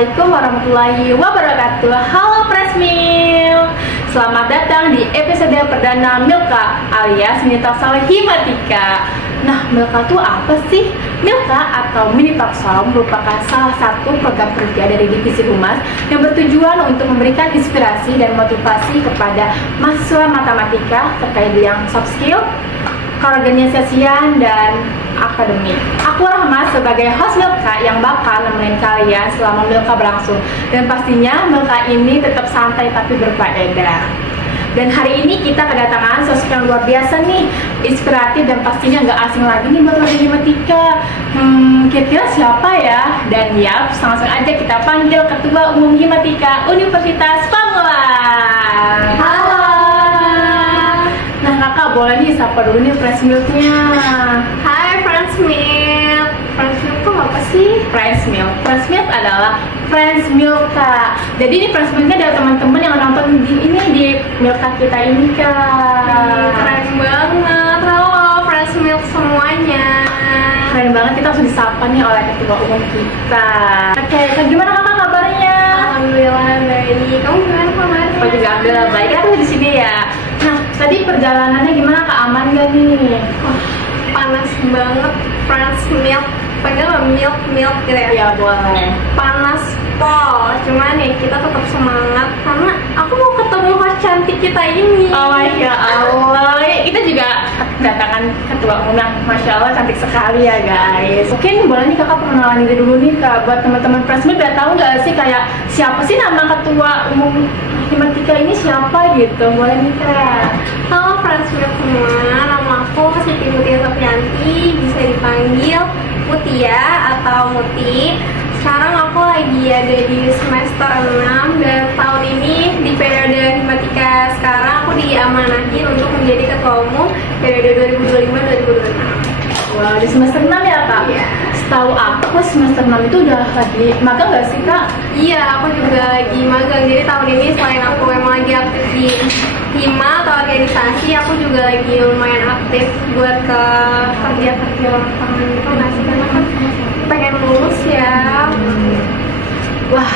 Assalamualaikum warahmatullahi wabarakatuh. Halo Presmil, selamat datang di episode perdana Milka alias Mini Talk Himatika. Nah, Milka itu apa sih? Milka atau Mini Talk merupakan salah satu program kerja dari Divisi Humas yang bertujuan untuk memberikan inspirasi dan motivasi kepada mahasiswa matematika terkait dengan soft skill, keorganisasian, dan akademik. Aku Rahma sebagai host Milka yang bakal nemenin kalian selama Milka berlangsung. Dan pastinya Milka ini tetap santai tapi berfaedah. Dan hari ini kita kedatangan sosok yang luar biasa nih, inspiratif dan pastinya nggak asing lagi nih buat warga Himatika. Kira-kira siapa ya? Dan ya, langsung aja kita panggil Ketua Umum Himatika Universitas Pamulang. Halo. Nah kakak, boleh nih sapa dulu nih Fresh Milk-nya. Hai Fresh Milk. Fresh Milk tuh apa sih? Fresh Milk. Fresh Milk adalah Fresh Milk Kak. Jadi ini Fresh Milk-nya ada teman-teman yang nonton di Milka kita ini Kak. Keren banget. Halo Fresh Milk semuanya. Keren banget, kita langsung disapa nih oleh Ketua Umum kita. Oke, Kak, gimana kakak kabarnya? Alhamdulillah baik. Kamu gimana kabarnya? Aku juga alhamdulillah baik. Aku di sini ya. Nah, tadi perjalanannya gimana Kak? Aman gak nih? Panas banget Fresh Milk. Panggil milk gitu ya? Iya boleh. Panas pol, cuman ya kita tetap semangat karena aku mau ketemu host cantik kita ini. Oh my ya Allah, kita juga kedatangan Ketua Umum yang Masya Allah cantik sekali ya guys. Mungkin boleh nih kakak perkenalan diri dulu nih Kak, buat teman-teman Presmil udah tahu nggak sih kayak siapa sih nama Ketua Umum Himatika ini siapa gitu, boleh nih Kak. Halo Presmil semua, nama aku Siti Mutia Sofianti, bisa dipanggil Mutia atau Muti. Sekarang aku lagi ada di semester 6 dan tahun ini di periode Himatika sekarang aku diamanahin untuk menjadi ketua umum periode 2025-2026. Wah, di semester 6 ya Kak? Iya. Setahu aku semester 6 itu udah lagi magang nggak sih Kak? Iya, aku juga lagi magang. Jadi tahun ini selain aku memang lagi aktif di Hima atau organisasi, aku juga lagi lumayan aktif buat ke kerja-kerja lapangan gitu nggak sih? Karena kan pengen lulus ya. Wah,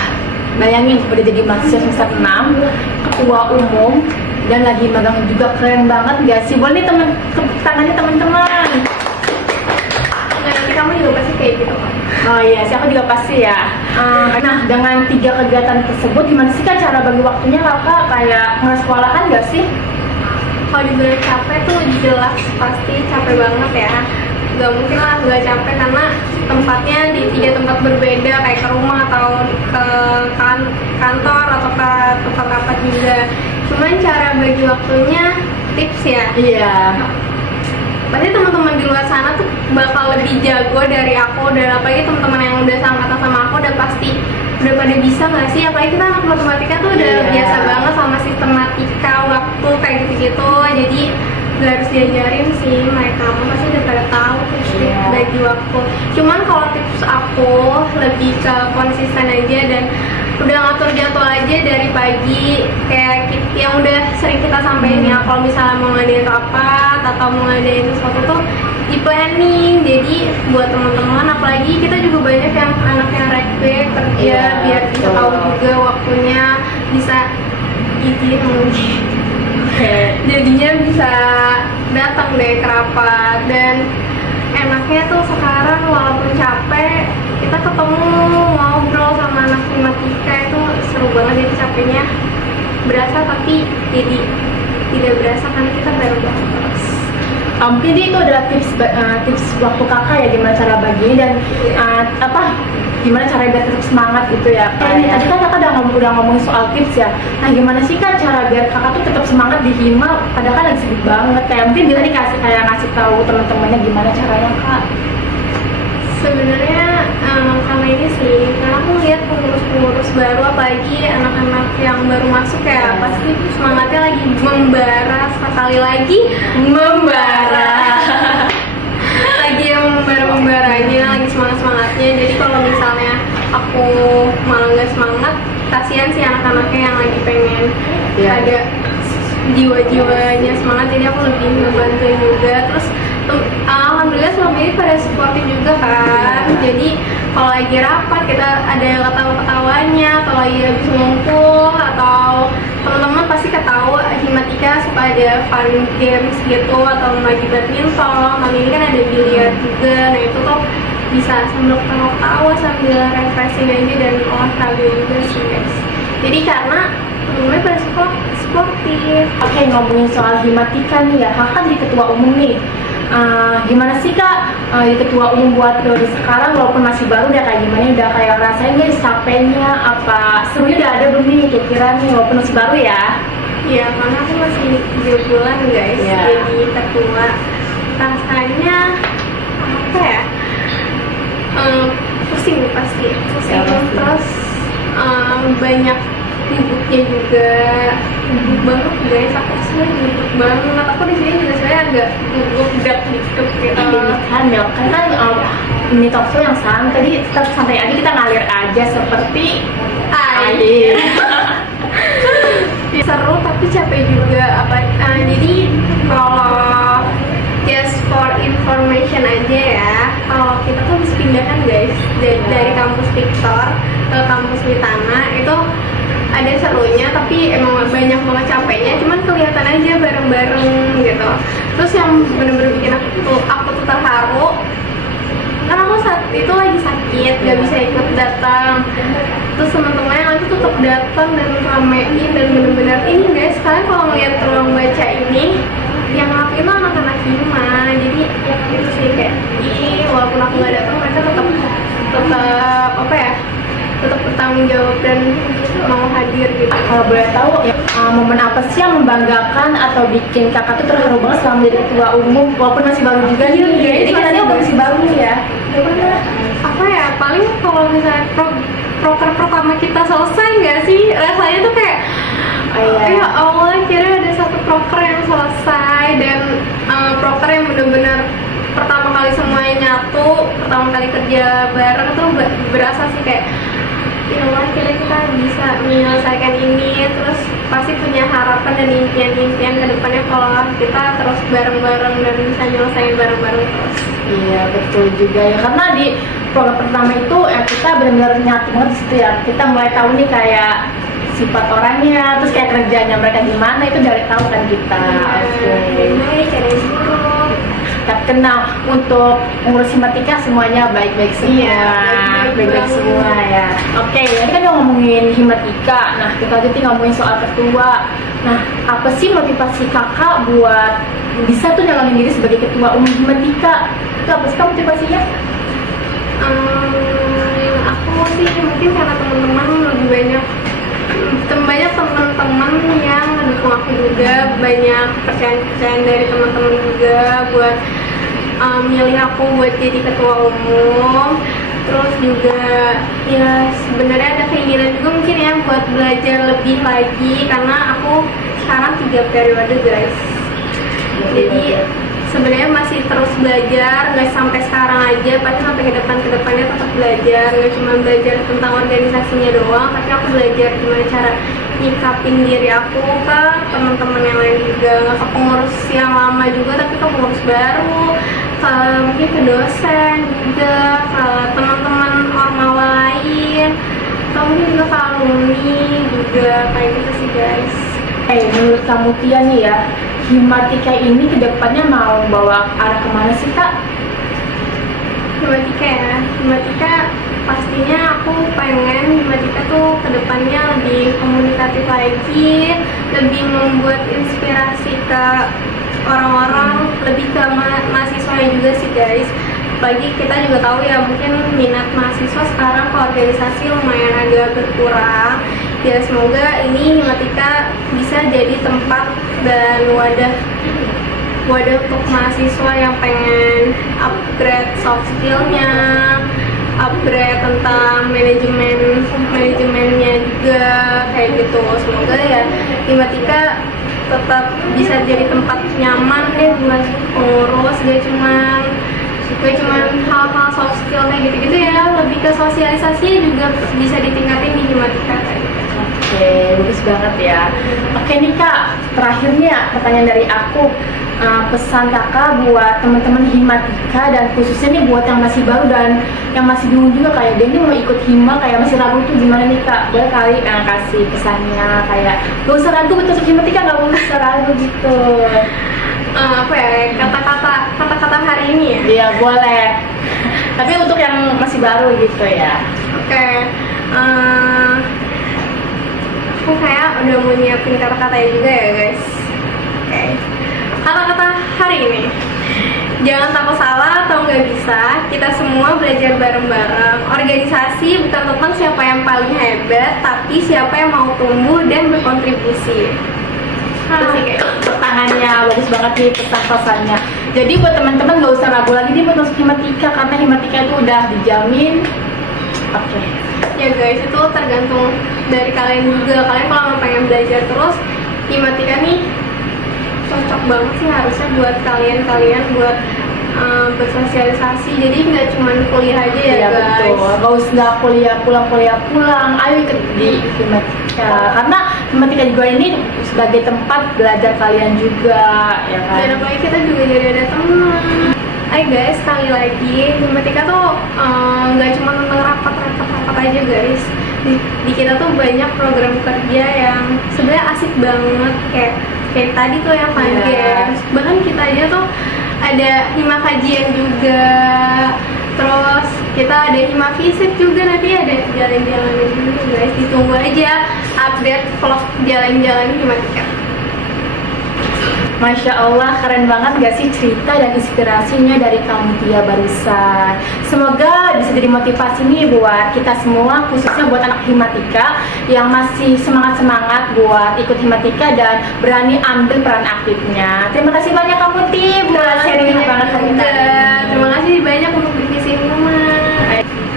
bayangin udah jadi mahasiswa semester 6, ketua umum, dan lagi magang juga, keren banget gak sih? Boleh nih tepuk tangannya teman-teman. Nah, nanti kamu juga pasti kayak gitu kan? Oh iya sih, aku juga pasti ya. Nah, dengan 3 kegiatan tersebut, gimana sih Kak cara bagi waktunya Kakak? Kayak nge-sekolahan gak sih? Kalau dibilang capek tuh jelas pasti capek banget ya. Gak mungkin lah gak capek karena tempatnya di 3 tempat berbeda, kayak ke rumah atau ke kantor atau ke tempat rapat juga. Cuman cara bagi waktunya tips ya. Iya. Pasti teman-teman di luar sana tuh bakal lebih jago dari aku, dan apalagi teman-teman yang udah sama sama aku udah pasti udah pada bisa nggak sih? Apalagi kita anak matematika tuh udah biasa banget sama sistematika waktu kayak gitu-gitu, jadi gak harus diajarin sih, mereka pasti udah pada tahu tips bagi waktu. Cuman kalau tips aku lebih ke konsisten aja dan udah ngatur jadwal aja dari pagi, kayak yang udah sering kita sampein ya, kalau misalnya mau ngadain rapat atau mau ngadain sesuatu tuh di planning. Jadi buat teman-teman, apalagi kita juga banyak yang anaknya rekrut kerja, biar bisa tahu juga waktunya, bisa izin mungkin. Jadinya bisa datang deh ke rapat. Dan enaknya tuh sekarang walaupun capek, kita ketemu ngobrol sama anak himatika itu seru banget. Jadi capeknya berasa tapi jadi tidak berasa karena kita bareng terus. Jadi itu adalah tips waktu kakak ya, gimana cara bagi dan gimana cara biar tetap semangat gitu ya. Tadi kan kakak udah ngomongin soal tips ya. Nah gimana sih Kak cara biar kakak tuh tetap semangat di Hima padahal kan lagi sibuk banget, kayak mungkin bisa ngasih tahu teman-temannya gimana caranya Kak? Sebenarnya karena ini sih, karena aku lihat pengurus-pengurus baru, apalagi anak-anak yang baru masuk ya, pasti semangatnya lagi membara, sekali lagi membara. Lagi yang membara-membaranya, lagi semangat-semangatnya. Jadi kalau misalnya aku malah nggak semangat, kasihan sih anak-anaknya yang lagi pengen ada jiwa-jiwanya semangat. Jadi aku lebih ngebantuin juga. Terus alhamdulillah selama ini pada supportin juga kan. Jadi kalau lagi rapat kita ada ketawa-ketawa sekolahnya atau lagi habis ngumpul, atau teman-teman pasti ketahui Himatika suka ada fun games gitu, atau lagi badminton. Nah ini kan ada biliar juga, nah itu tuh bisa sambil ketawa sambil refreshing aja dan olahraga juga sih guys. Jadi karena temen-temen pada suka sportif. Oke, ngomongin soal Himatika nih ya, kakak jadi ketua umum nih. Gimana sih kak jadi ketua umum buat periode sekarang, walaupun masih baru udah kayak gimana, udah kayak rasanya guys capeknya apa serunya udah ada belum nih kira-kira nih, walaupun masih baru ya? Iya, karena aku masih 3 bulan guys, Iya. jadi ketua. Rasanya apa ya? Pusing pasti, pusing. Ya, pasti. Terus banyak ributnya juga, ribut banget guys. Aku sebenarnya ribut banget. Aku di sini juga sebenarnya agak gugup dikit gitu. Ini kan Mel, kan ini talk show yang santai, tadi tetap santai aja, kita ngalir aja seperti air. Seru tapi capek juga. Jadi kalau just for information aja ya, kalau kita tuh habis pindahan guys dari kampus Victor ke kampus Witana, itu ada serunya tapi emang banyak banget capeknya, cuman kelihatan aja bareng-bareng gitu. Terus yang bener-bener bikin aku tuh terharu, karena aku saat itu lagi sakit, gak bisa ikut datang. Terus teman-teman yang aku tetap datang dan ramein, dan bener-bener ini guys, kalian kalau ngeliat ruang baca ini, yang ngelakuin itu anak-anak hima. Jadi ya itu sih kayak, walaupun aku gak datang, mereka tetap apa ya, tetap bertanggung jawab dan mau hadir gitu. Kalau boleh tahu ya, momen apa sih yang membanggakan atau bikin kakak tuh terharu banget selama jadi ketua umum, walaupun masih baru juga nih? Jadi kan tadi aku masih baru nih ya. Apa ya, paling kalau misalnya proker pertama kita selesai nggak sih, rasanya tuh kayak ya Allah, kira ada satu proker yang selesai, dan proker yang bener-bener pertama kali semuanya nyatu, pertama kali kerja bareng tuh berasa sih kayak ya Allah, kira kita bisa menyelesaikan ini. Terus pasti punya harapan dan impian-impian ke depannya kalau kita terus bareng-bareng dan bisa nyelesain bareng-bareng terus. Iya betul juga ya, karena di program pertama itu kita benar-benar nyatu banget di situ ya. Kita mulai tahu nih kayak sifat orangnya, terus kayak kerjanya mereka gimana, itu dari tahu kan kita. Baik, ada guru. Kita kenal untuk ngurus Himatika semuanya baik-baik semua. Iya, baik-baik semua ya. Oke, tadi kan udah ngomongin Himatika. Nah, kita lanjutin ngomongin soal ketua. Nah, apa sih motivasi kakak buat bisa tuh nyalonin diri sebagai ketua umum Himatika? Itu apa sih motivasinya? Aku sih mungkin karena teman-teman lebih banyak teman-teman yang mendukung aku juga, banyak percayaan dari teman-teman juga buat milih aku buat jadi ketua umum. Terus juga ya sebenarnya ada keinginan juga mungkin ya buat belajar lebih lagi, karena aku sekarang 3 periode guys. Jadi sebenarnya masih terus belajar, nggak sampai sekarang aja, pasti sampai ke depannya tetap belajar. Nggak cuma belajar tentang organisasinya doang, tapi aku belajar gimana cara nyikapin diri aku ke teman-teman yang lain juga, nggak ke pengurus yang lama juga, tapi ke pengurus baru, mungkin ke dosen juga, ke teman-teman ormawa lain, atau mungkin juga ke alumni juga, kayak gitu sih guys. Menurut kamu Tia nih ya, Himatika ini kedepannya mau bawa arah kemana sih kak? Himatika pastinya aku pengen Himatika tuh kedepannya lebih komunikatif lagi, lebih membuat inspirasi ke orang-orang, lebih ke mahasiswa juga sih guys. Apalagi kita juga tahu ya, mungkin minat mahasiswa sekarang ke organisasi lumayan agak berkurang. Ya semoga ini Himatika bisa jadi tempat dan wadah untuk mahasiswa yang pengen upgrade soft skillnya, upgrade tentang manajemennya juga kayak gitu. Semoga ya Himatika tetap bisa jadi tempat nyaman buat pengurus, gak cuma hal-hal soft skill kayak gitu-gitu ya, lebih ke sosialisasi juga bisa ditingkatin di Himatika kayak gitu. Oke, bagus banget ya. Oke nih Kak, terakhirnya pertanyaan dari aku. Pesan kakak buat teman-teman Himatika dan khususnya nih buat yang masih baru dan yang masih bingung juga kayak dia ini mau ikut hima kayak masih ragu tuh gimana nih Kak? Boleh kali kasih pesannya kayak gak usah ragu betul masuk Himatika, gak usah ragu gitu. Apa ya, kata-kata hari ini ya? Iya boleh. Tapi untuk yang masih baru gitu ya. Oke, aku kayak udah mau nyiapin kata-katanya juga ya guys. Oke, kata-kata hari ini, jangan takut salah atau nggak bisa, kita semua belajar bareng-bareng. Organisasi bukan tentang siapa yang paling hebat, tapi siapa yang mau tumbuh dan berkontribusi. Terus sih kayak Tangannya bagus banget nih pesan-pesannya. Jadi buat teman-teman gak usah ragu lagi nih buat masuk Himatika karena Himatika itu udah dijamin. Oke. ya guys, itu tergantung dari kalian juga. Kalian kalau mau pengen belajar terus, Himatika nih cocok banget sih harusnya buat kalian buat bersosialisasi. Jadi nggak cuma kuliah aja ya Iya guys. betul. Gak usah kuliah pulang. Ayo ikut di Himatika karena Himatika juga ini sebagai tempat belajar kalian juga ya kan. Dan apalagi kita juga jadi ada teman. Ayo guys, sekali lagi Himatika tuh nggak cuma tentang rapat aja guys. Di kita tuh banyak program kerja yang sebenarnya asik banget, kayak tadi tuh yang fun Iya. games. Bahkan kita aja tuh ada hima kajian juga. Terus kita ada hima fisik juga, nanti ada jalan-jalan juga guys. Ditunggu aja update vlog jalan-jalan Himatika. Masya Allah, keren banget gak sih cerita dan inspirasinya dari kamu Tia barusan. Semoga bisa jadi motivasi nih buat kita semua, khususnya buat anak Himatika yang masih semangat-semangat buat ikut Himatika dan berani ambil peran aktifnya. Terima kasih banyak kamu Tia buat sharing banget hari ini. Terima kasih banyak untuk divisi rumah.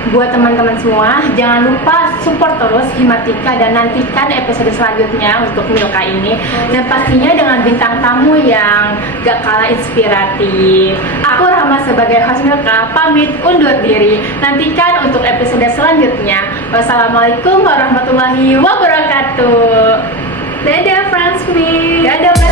Buat teman-teman semua, jangan lupa support terus Himatika dan nantikan episode selanjutnya untuk Milka ini. Dan pastinya dengan bintang tamu yang gak kalah inspiratif. Aku Rahma sebagai host Milka pamit undur diri. Nantikan untuk episode selanjutnya. Wassalamualaikum warahmatullahi wabarakatuh. Dadah friends me. Dadah.